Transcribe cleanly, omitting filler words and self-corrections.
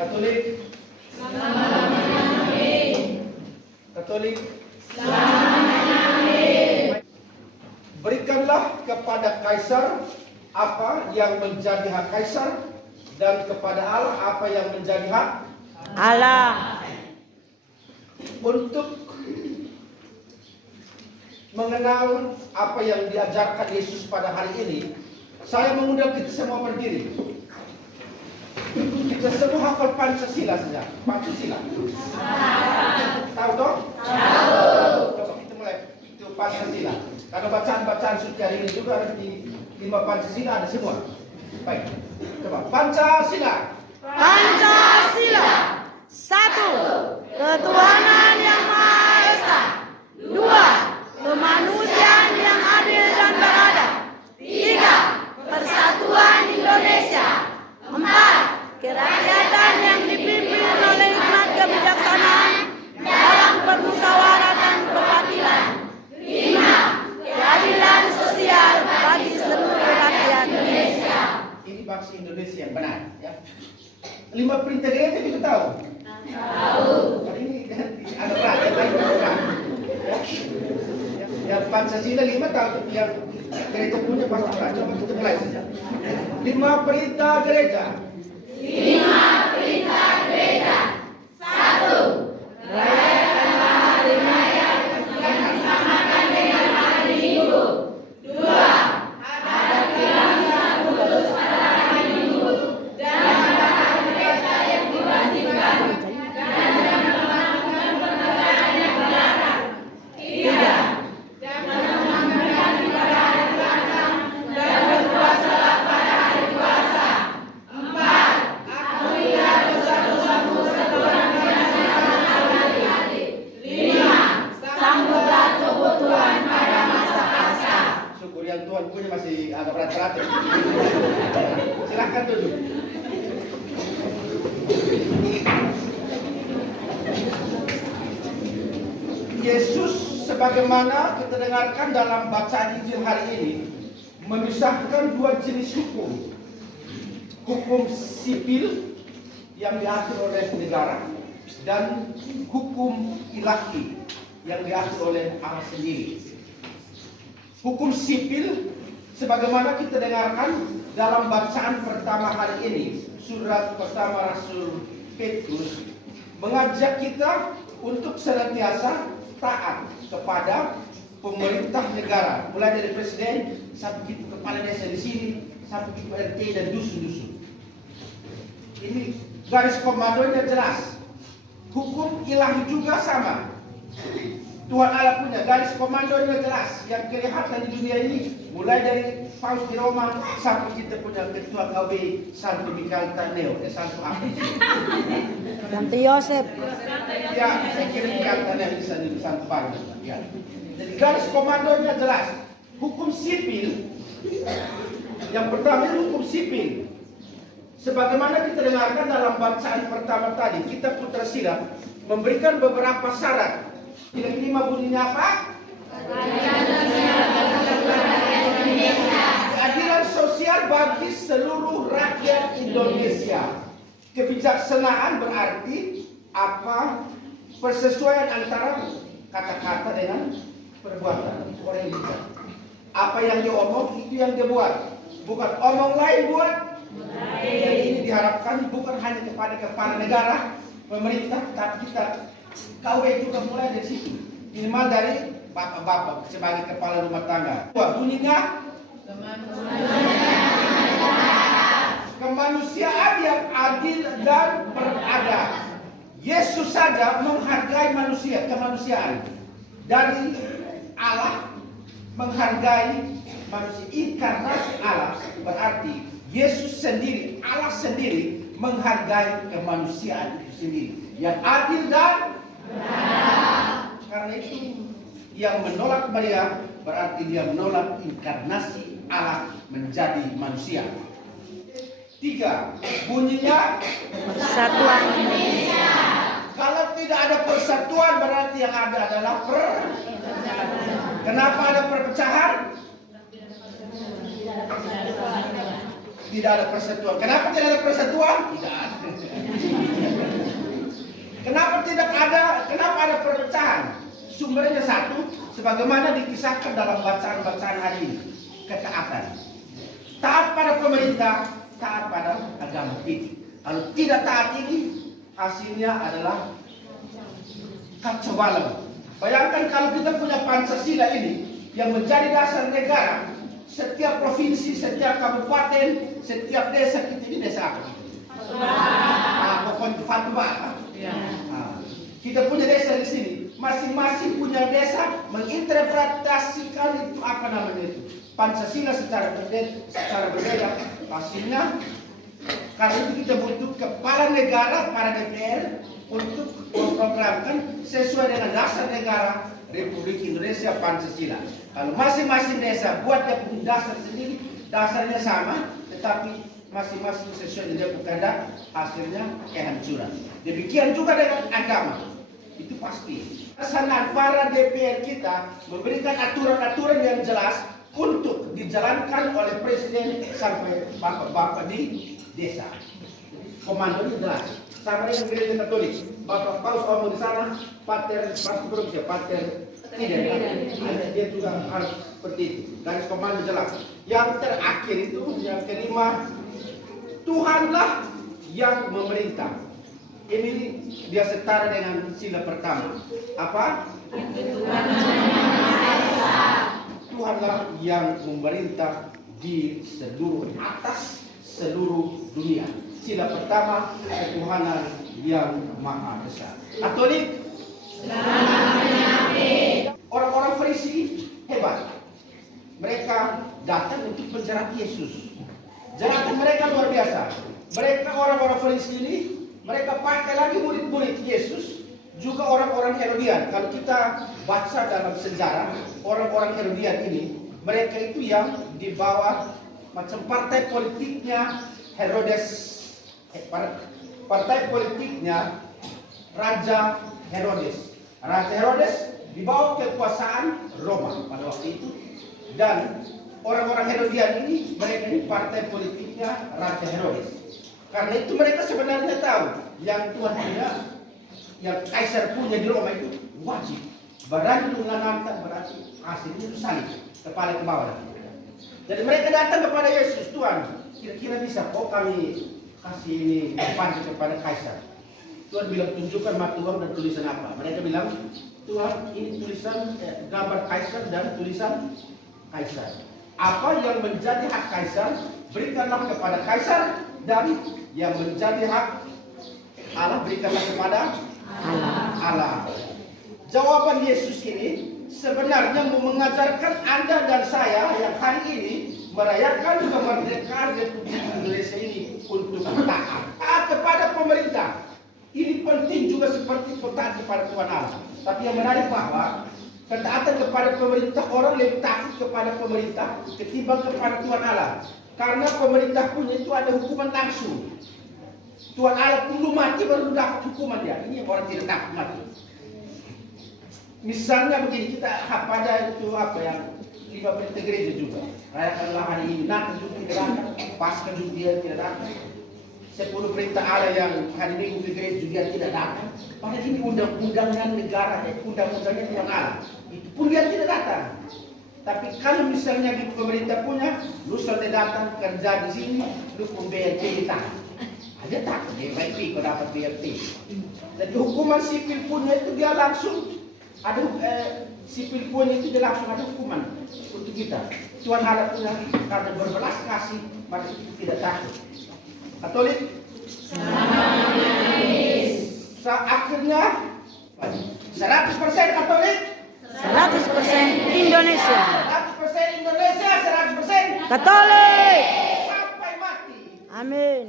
Katolik. Katolik. Berikanlah kepada kaisar apa yang menjadi hak kaisar, dan kepada Allah apa yang menjadi hak Allah. Untuk mengenal apa yang diajarkan Yesus pada hari ini, saya mengundang kita semua berdiri. Kita semua hafal Pancasila saja. Pancasila. Tahu toh? Tahu. Coba kita mulai. Itu Pancasila. Karena bacaan-bacaan suci hari ini juga ada di 5 Pancasila, ada semua. Baik. Coba Pancasila. Pancasila. 1. Ketuhanan yang Maha Esa. 2. Kemanusiaan yang adil dan beradab. 3. Persatuan Indonesia. 4. Kerakyatan yang dipimpin oleh hikmat kebijaksanaan dalam permusyawaratan keadilan. 5. Keadilan sosial bagi seluruh rakyat Indonesia. Ini bangsa Indonesia yang benar, ya. 5 perintah dia kita tahu. Tahu. Hari ini ada perhatian lain berat. Yang Pancasila 5 tahu, yang gereja punya pasti berat. Coba kita mulai saja. 5 perintah gereja. 5 perintah gereja. 1. Rayakanlah hari raya yang disamakan dengan hari Minggu. 2. Hadapilah kudus pada hari Minggu dan pada hari pesta yang diwajibkan, dan jangan melakukan perbuatan yang dilarang. 3. Jangan menganggarkan pada hari belakang dan berpuasalah pada hari puasa. 4. Akuilah dosa-dosamu seorang yang hati-hati. 5. Sambutlah kebutuhan pada masa pasca. Syukur yang Tuhan punya masih agak berat-berat. Silahkan duduk. Yesus sebagaimana kita dengarkan dalam bacaan Injil hari ini memisahkan 2 jenis hukum. Hukum sipil yang diatur oleh negara dan hukum ilahi yang diatur oleh Allah sendiri. Hukum sipil sebagaimana kita dengarkan dalam bacaan pertama hari ini, surat pertama Rasul Petrus mengajak kita untuk senantiasa taat kepada pemerintah negara, mulai dari presiden sampai ke kepala desa di sini, sampai ke RT dan dusun-dusun. Ini garis komandonya jelas. Hukum ilahi juga sama. Tuhan Allah punya garis komandonya jelas, yang kelihatan di dunia ini, mulai dari Paus di Roma sampai kita punya ketua KB Santo Mikael Taneo, Santo apa? Santo Yosef. Ya, saya kira Mikael Taneo di Santo Baru. Ya. Jadi garis komandonya jelas. Hukum sipil, yang pertama hukum sipil. Sebagaimana kita dengarkan dalam bacaan pertama tadi, kita putra silam memberikan beberapa syarat. Yang 5 bunyinya apa? Keadilan sosial bagi seluruh rakyat Indonesia. Kebijaksanaan berarti apa? Persesuaian antara kata-kata dengan perbuatan. Orang yang bijak. Apa yang dia omong itu yang dia buat. Bukan omong lain buat. Dan ini diharapkan bukan hanya kepada kepala negara, pemerintah, tapi kita KW juga mulai dari situ. Minimal dari bapak-bapak sebagai kepala rumah tangga. Bunyinya kemanusiaan yang adil dan beradab. Yesus saja menghargai manusia, kemanusiaan. Dari Allah menghargai manusia. Inkarnasi Allah berarti Yesus sendiri, Allah sendiri menghargai kemanusiaan itu sendiri. Yang adil dan beradab. Karena itu yang menolak Maria berarti dia menolak inkarnasi Allah menjadi manusia. 3. Bunyinya Persatuan Indonesia. Kalau tidak ada persatuan berarti yang ada adalah Kenapa ada perpecahan? Tidak ada persatuan. Kenapa tidak ada persatuan? Tidak ada. perpecahan. Sumbernya satu, sebagaimana dikisahkan dalam bacaan-bacaan hari ini, ketaatan. Taat pada pemerintah, taat pada agama kita. Kalau tidak taat ini, hasilnya adalah kacau balau. Bayangkan kalau kita punya Pancasila ini yang menjadi dasar negara, setiap provinsi, setiap kabupaten, setiap desa kita ini desa apa? Pokoknya Fatwa. Kita punya desa di sini, masing-masing punya desa menginterpretasikan itu apa namanya itu Pancasila secara berbeda. Hasilnya karena itu kita butuh kepala negara para DPR untuk memprogramkan sesuai dengan dasar negara Republik Indonesia Pancasila. Kalau masing-masing desa buat dia punya dasar sendiri, dasarnya sama, tetapi masing-masing sesuai dengan kehendak, hasilnya kehancuran. Demikian juga dengan agama, itu pasti. Sangat para DPR kita memberikan aturan-aturan yang jelas untuk dijalankan oleh Presiden sampai bapak-bapak di desa. Komandonya jelas. Sama dengan gereja Katolik, Bapak Paus ngomong di sana, Pater tidak, dia juga harus seperti itu. Garis komando jelas. Yang terakhir itu, yang kelima, Tuhanlah yang memerintah. Ini dia setara dengan sila pertama. Apa? Tuhanlah yang memerintah di atas seluruh dunia. Sila pertama, ketuhanan yang maha besar. Katolik, orang-orang Farisi hebat. Mereka datang untuk menjerat Yesus. Jeratan mereka luar biasa. Mereka orang-orang Farisi ini, mereka pakai lagi murid-murid Yesus, juga orang-orang Herodian. Kalau kita baca dalam sejarah, orang-orang Herodian ini, mereka itu yang di bawah macam partai politiknya Herodes. Partai politiknya Raja Herodes. Raja Herodes di bawah kekuasaan Roma pada waktu itu. Dan orang-orang Herodian ini, mereka ini partai politiknya Raja Herodes. Karena itu mereka sebenarnya tahu yang Tuhan punya, yang Kaisar punya di Roma itu wajib. Berani menanamkan berarti hasilnya itu salib, kepala ke bawah. Jadi mereka datang kepada Yesus, Tuhan, kira-kira bisa kok kami kasih ini panji kepada Kaisar. Tuhan bilang, tunjukkan mata uang dan tulisan apa. Mereka bilang, Tuhan, ini tulisan gambar Kaisar dan tulisan Kaisar. Apa yang menjadi hak Kaisar, berikanlah kepada Kaisar, dan yang menjadi hak Allah, berikanlah kepada Allah. Jawaban Yesus ini sebenarnya mau mengajarkan Anda dan saya yang hari ini merayakan kemerdekaan Republik Indonesia ini untuk taat kepada pemerintah. Ini penting juga seperti taat kepada Tuhan Allah. Tapi yang menarik bahwa ketaatan kepada pemerintah, orang lebih takut kepada pemerintah ketimbang kepada Tuhan Allah. Karena pemerintah punya itu ada hukuman langsung. Tuhan Allah perlu mati baru dapat hukuman dia. Ini orang tidak takut mati. Misalnya begini, kita pada itu apa yang 5 perintah gereja juga. Rayakanlah hari ini, Natal juga tidak datang, Paskah juga dia tidak datang. 10 perintah Allah yang hari Minggu di gereja juga tidak datang. Padahal ini undang-undangnya negara, undang-undangnya Tuhan Allah. Itu pun dia tidak datang. Tapi kalau misalnya di pemerintah punya, lu sudah datang kerja di sini, lu pun BLT ditangkap. Dia takut, dia baik kau dapat BLT. Jadi hukuman sipil punya itu dia langsung ada sipil punya itu dia langsung ada hukuman untuk kita. Tuhan Allah punya karena berbelas kasih, maka itu tidak takut. Katolik, akhirnya 100% Katolik, 100% Indonesia. 100% Indonesia, 100% Katolik. sampai mati. Amin.